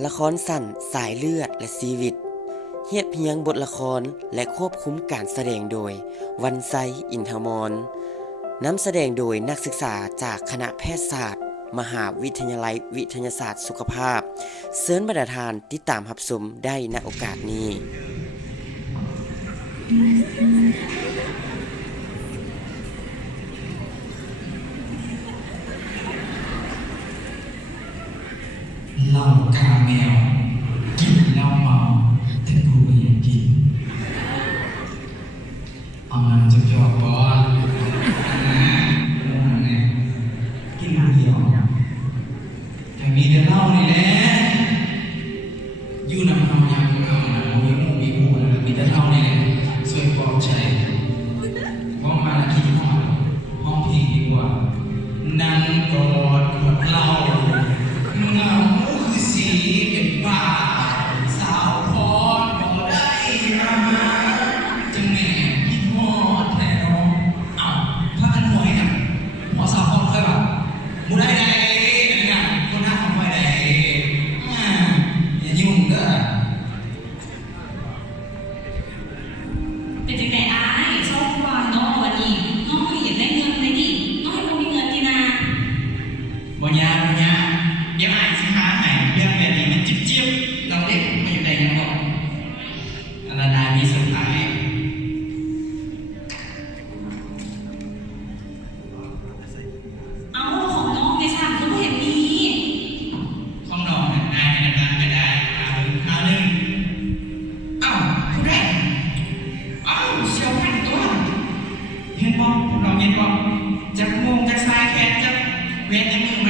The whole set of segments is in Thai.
ละครสั้นสายเลือดและชีวิตเรียบเรียงบทละครและควบคุมการแสดงโดยวันไซอินทมรนำแสดงโดยนักศึกษาจากคณะแพทยศาสตร์มหาวิทยาลัยวิทยาศาสตร์สุขภาพเชิญบรรดาทานติดตามรับชมได้ณโอกาสนี้เหล้ากาแมวกินแล้วเมาแต่กูไม่อยากกินเอามันจะจบก่อนกินน้ำเดียวแต่มีแต่เหล้านี่แหละอยู่นำเอาอย่างเอามีหมูแล้วมีแต่เหล้านี่แหละช่วยปลอบใจว่ามาคิดห้องเพลงดีกว่านั่งกอดขวดเหล้าเงาคือสีเป็นบ้าสาวพอดบ่ได้มาจังแม่พี่ทอดแท้น้องเอาถ้ากันหวยน่ะพอสาวพอดเคยแบบมูได้ไงนั่นคนหน้าของหวยได้อย่ายุ่งเด้อเป็นจังได๋อ้ายชอบว่าน้องตัวนี้น้องอยากได้เงินได้ดิน้องให้บ่มีเงินตินาบ่ยากเดี๋ยวอ่านสิหาให้เรื่องแบบนี้มันจิ๊บๆน้องเด็กไม่อยากได้ยังบอกอันนั้นได้มีเซอร์ไพรส์เอาของน้องในสั่งคือบ่เห็นมี ของน้องอ่านให้นานๆก็ได้คราวหนึ่งอ้าวผู้ใดอ้าวเสี่ยวพันตัวเห็นบ่น้องเห็นบ่จักโมงจักสายแขนจักเวทในมือ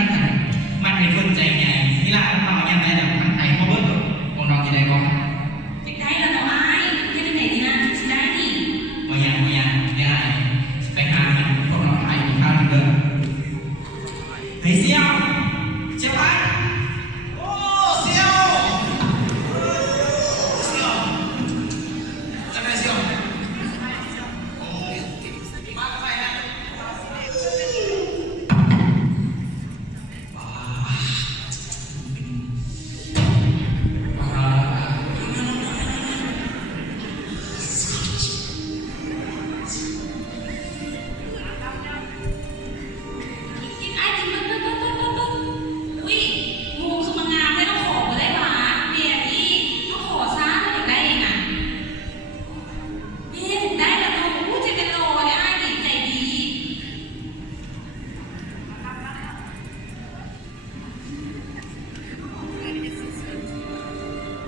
มันเป็นคนใจใหญ่เวลามันต่อยังไงแบบมันไถบ่เบิดของน้องจะได้บ่อยากได้แล้วเนาะอ้ายเฮ็ดจังได๋ดีนะสิได้นี่บ่ยังได้ไปหามันพวกเราไถอีกครั้งหนึ่งเด้อเฮ้ยเสี่ยวพันโอ้เสี่ยวจะไปเสี่ยวโอ้มาทำไมฮะกินอ้ายกินปึ๊บอุ้ยหมูคือมางามได้ต้องขอบ่ได้หว่าเมียนี่ต้องขอซะมันอยากได้เองอ่ะเมียถึงได้แล้วเนาะอู้จะเป็นโลเลยอ้ายนี่ใจดี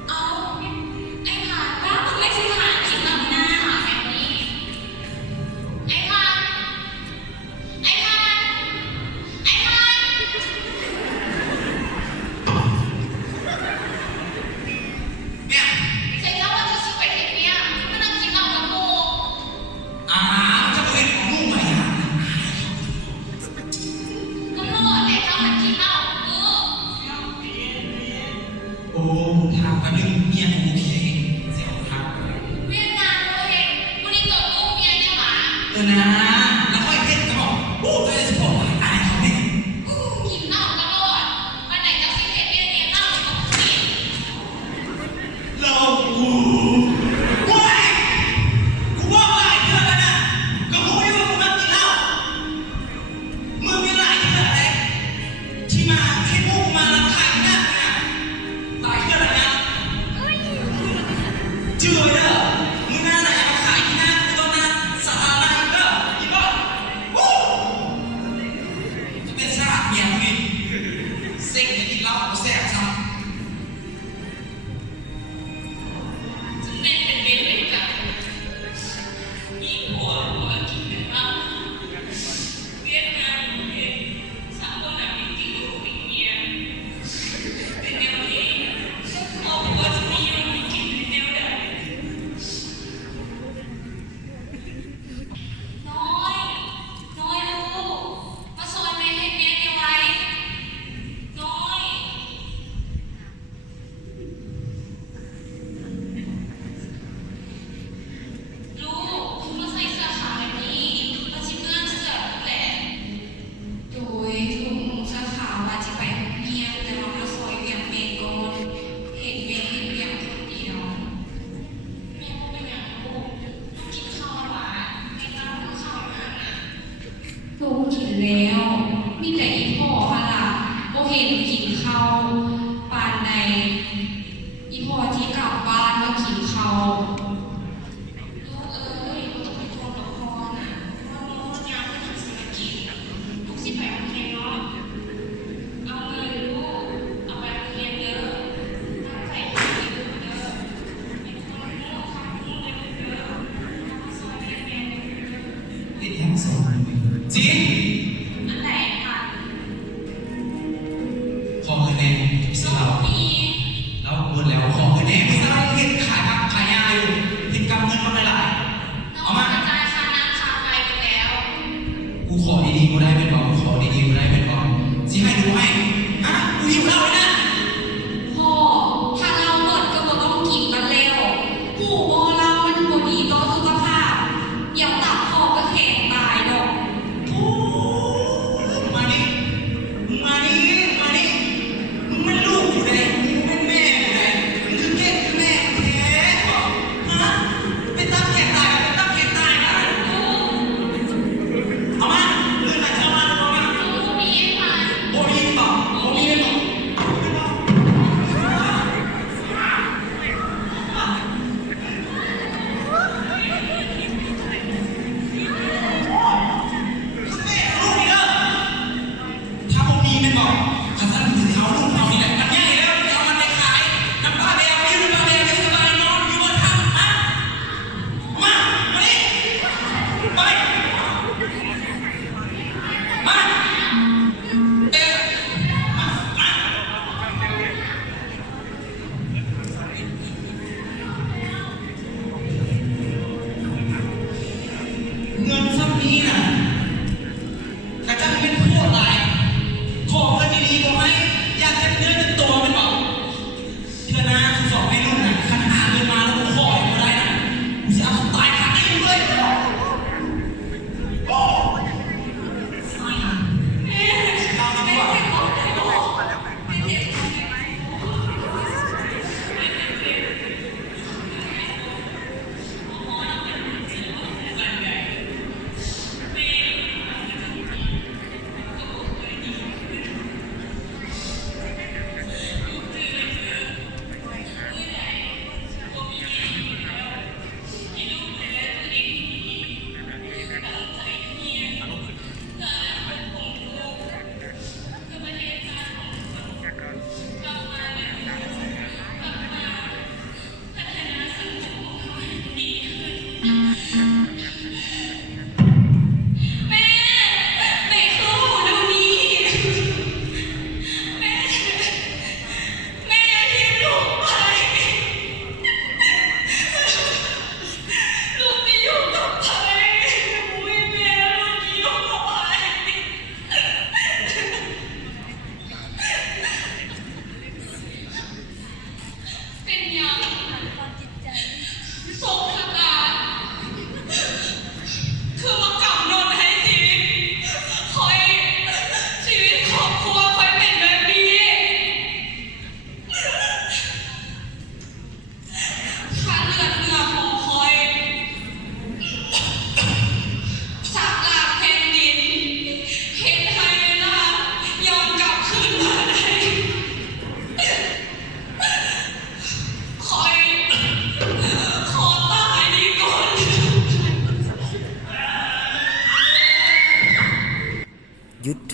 เอาไอ้ผ่านป้าทำไมถึงหากินแบบนี้นะแบบนี้ไอ้ผ่านไอ้ผ่านไอ้ผ่านเนี่ย ใส่เจ้าว่าจะซื้อไปเห็นเนี่ยมันนั่งกินเหล้ากับโม จะไปเห็นของลูกไหมอ่ะ ก็รอดแต่เจ้าหันกินเหล้าโอ้ทางกันนึงเมียโอเคเสียวครับ เวียดนามตัวเองวันนี้เกิดลูกเมียเนี่ยหมา นะแล้วค่อยเห็นก็บอกโอ้เลยสปอร์ตตายเขาเนี่ย กินเหล้าก็รอดวันไหนเจ้าสิเห็นเนี่ยเหล้าก็กิน เราว้ายกูบอกหลายเดือนแล้วนะก็รู้อยู่ว่ากูมันกินเหล้ามึงมีหลายเดือนเลยที่มาที่พวกมาแล้วขายหน้าเนี่ยหลายเดือนแล้วนะเชื่อเด้อมึงหน้าไหนมาขายที่หน้ากูต้องหน้าสาอะไรเด้ออีบ้าวู้จะเป็นสระเมียมึงอีกเซ็งจะกินเหล้ากูแสบซ้ำ แม่เป็นเวรเป็นกรรมมีผัวกินเป็นเหล้าเวียดนามเองสาวคนนั้นมีกิ๊กลูกมีเมียเป็นแนวนี้เอาผัวจะมีอยู่มีกินเป็นแนวใด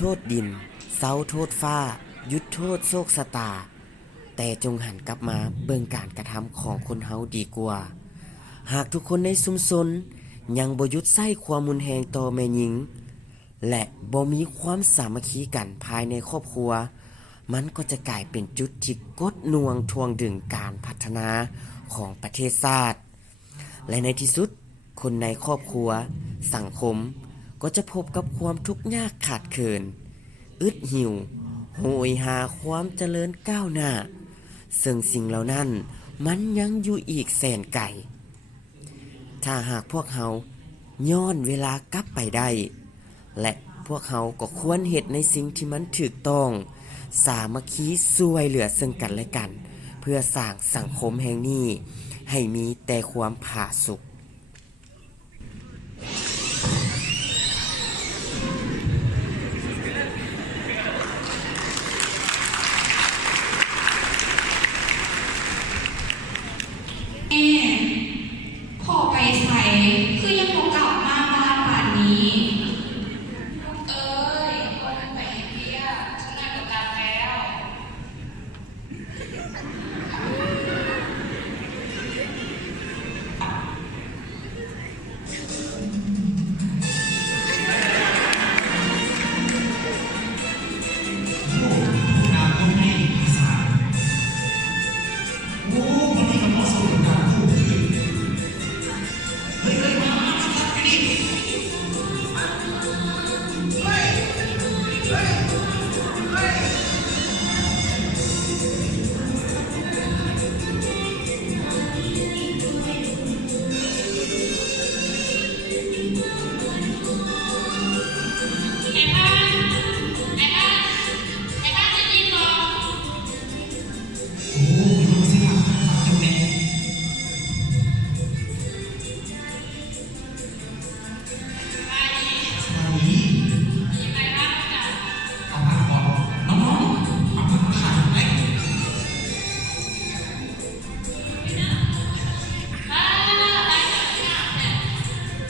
โทษดินเศร้าโทษฟ้าหยุดโทษโชคชะตาแต่จงหันกลับมาเบิ่งการกระทำของคนเฮาดีกว่าหากทุกคนในชุมชนยังบ่หยุดใส่ความรุนแรงต่อแม่หญิงและบ่มีความสามัคคีกันภายในครอบครัวมันก็จะกลายเป็นจุดที่กดน่วงทวงดึงการพัฒนาของประเทศชาติและในที่สุดคนในครอบครัวสังคมก็จะพบกับความทุกข์ยากขาดเขินอึดหิวโหยหาความเจริญก้าวหน้าซึ่งสิ่งเหล่านั้นมันยังอยู่อีกแสนไกลถ้าหากพวกเขาย้อนเวลากลับไปได้และพวกเขาก็ควรเฮ็ดในสิ่งที่มันถูกต้องสามัคคีช่วยเหลือซึ่งกันและกันเพื่อสร้างสังคมแห่งนี้ให้มีแต่ความผาสุก แม่พ่อไปใส่คือยังบ่กลับมาบ้านป่านนี้เอ้ยวันไปเที่ยวฉันน่าจะกลับแล้ว โอ้ผู้นำคนให้ภาษาโอ้คนนี้ก็เหมาะสมกับการพูดคือเฮ้ยมาทักกันดิโอ้มีคนสิครับฝากจังแม่สวัสดีเอาผักออกน้องๆเอาผักมาขายไหม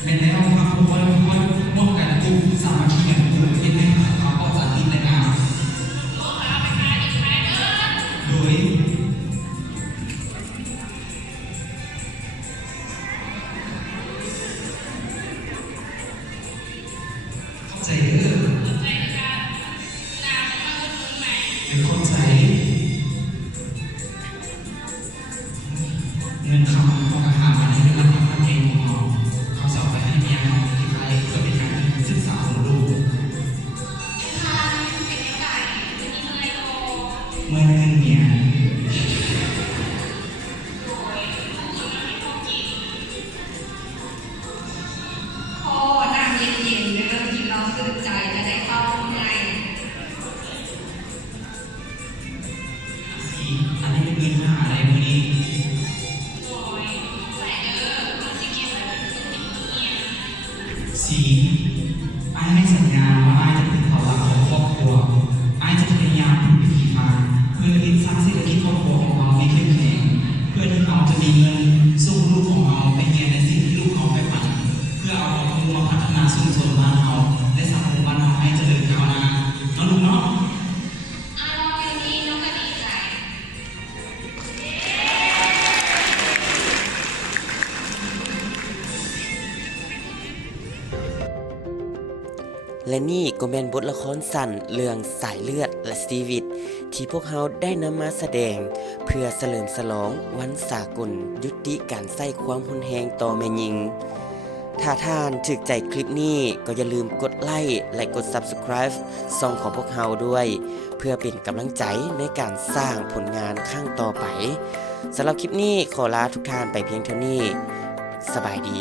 แม่แล้วครับทุกคนร่วมกันกู้สามัคคีกันด้วยเฮ็ดให้เขาก็จะติดเลยนะโดยเข้าใจเด้อเป็นเข้าใจเงินคำเขาก็หามาให้เป็นราคาเก่งของเราเขาจะเอาไปให้เมียเราที่ไทยเพื่อเป็นการศึกษาของลูกเมื่อเงินเมีย พ่อนั่งเย็นๆเด้อกินเราซื่นใจจะได้เข้าข้างใน สีอันนี้เป็นเงินค่าอะไรมื้อนี้สีอ้ายให้สัญญาว่าอ้ายจะเป็นเสาหลักของครอบครัวอ้ายจะพยายามทุกวิถีทางเพื่อที่สร้างเศรษฐกิจครอบครัวของเราให้เข้มแข็งเพื่อที่เราจะมีเงินส่งลูกของเราไปเรียนในสิ่งที่ลูกเขาใฝ่ฝันเพื่อเอาความรู้มาพัฒนาชุมชนบ้านเราและสังคมบ้านเราให้เจริญก้าวหน้าเนาะลูกเนาะ และนี่ก็แม่นบทละครสั้นเรื่องสายเลือดและชีวิตที่พวกเขาได้นำมาแสดงเพื่อเฉลิมฉลองวันสากลยุติการใส่ความรุนแรงต่อแม่หญิงถ้าท่านถึกใจคลิปนี้ก็อย่าลืมกดไลค์และกด Subscribe ช่องของพวกเราด้วยเพื่อเป็นกำลังใจในการสร้างผลงานข้างต่อไปสำหรับคลิปนี้ขอลาทุกท่านไปเพียงเท่านี้สบายดี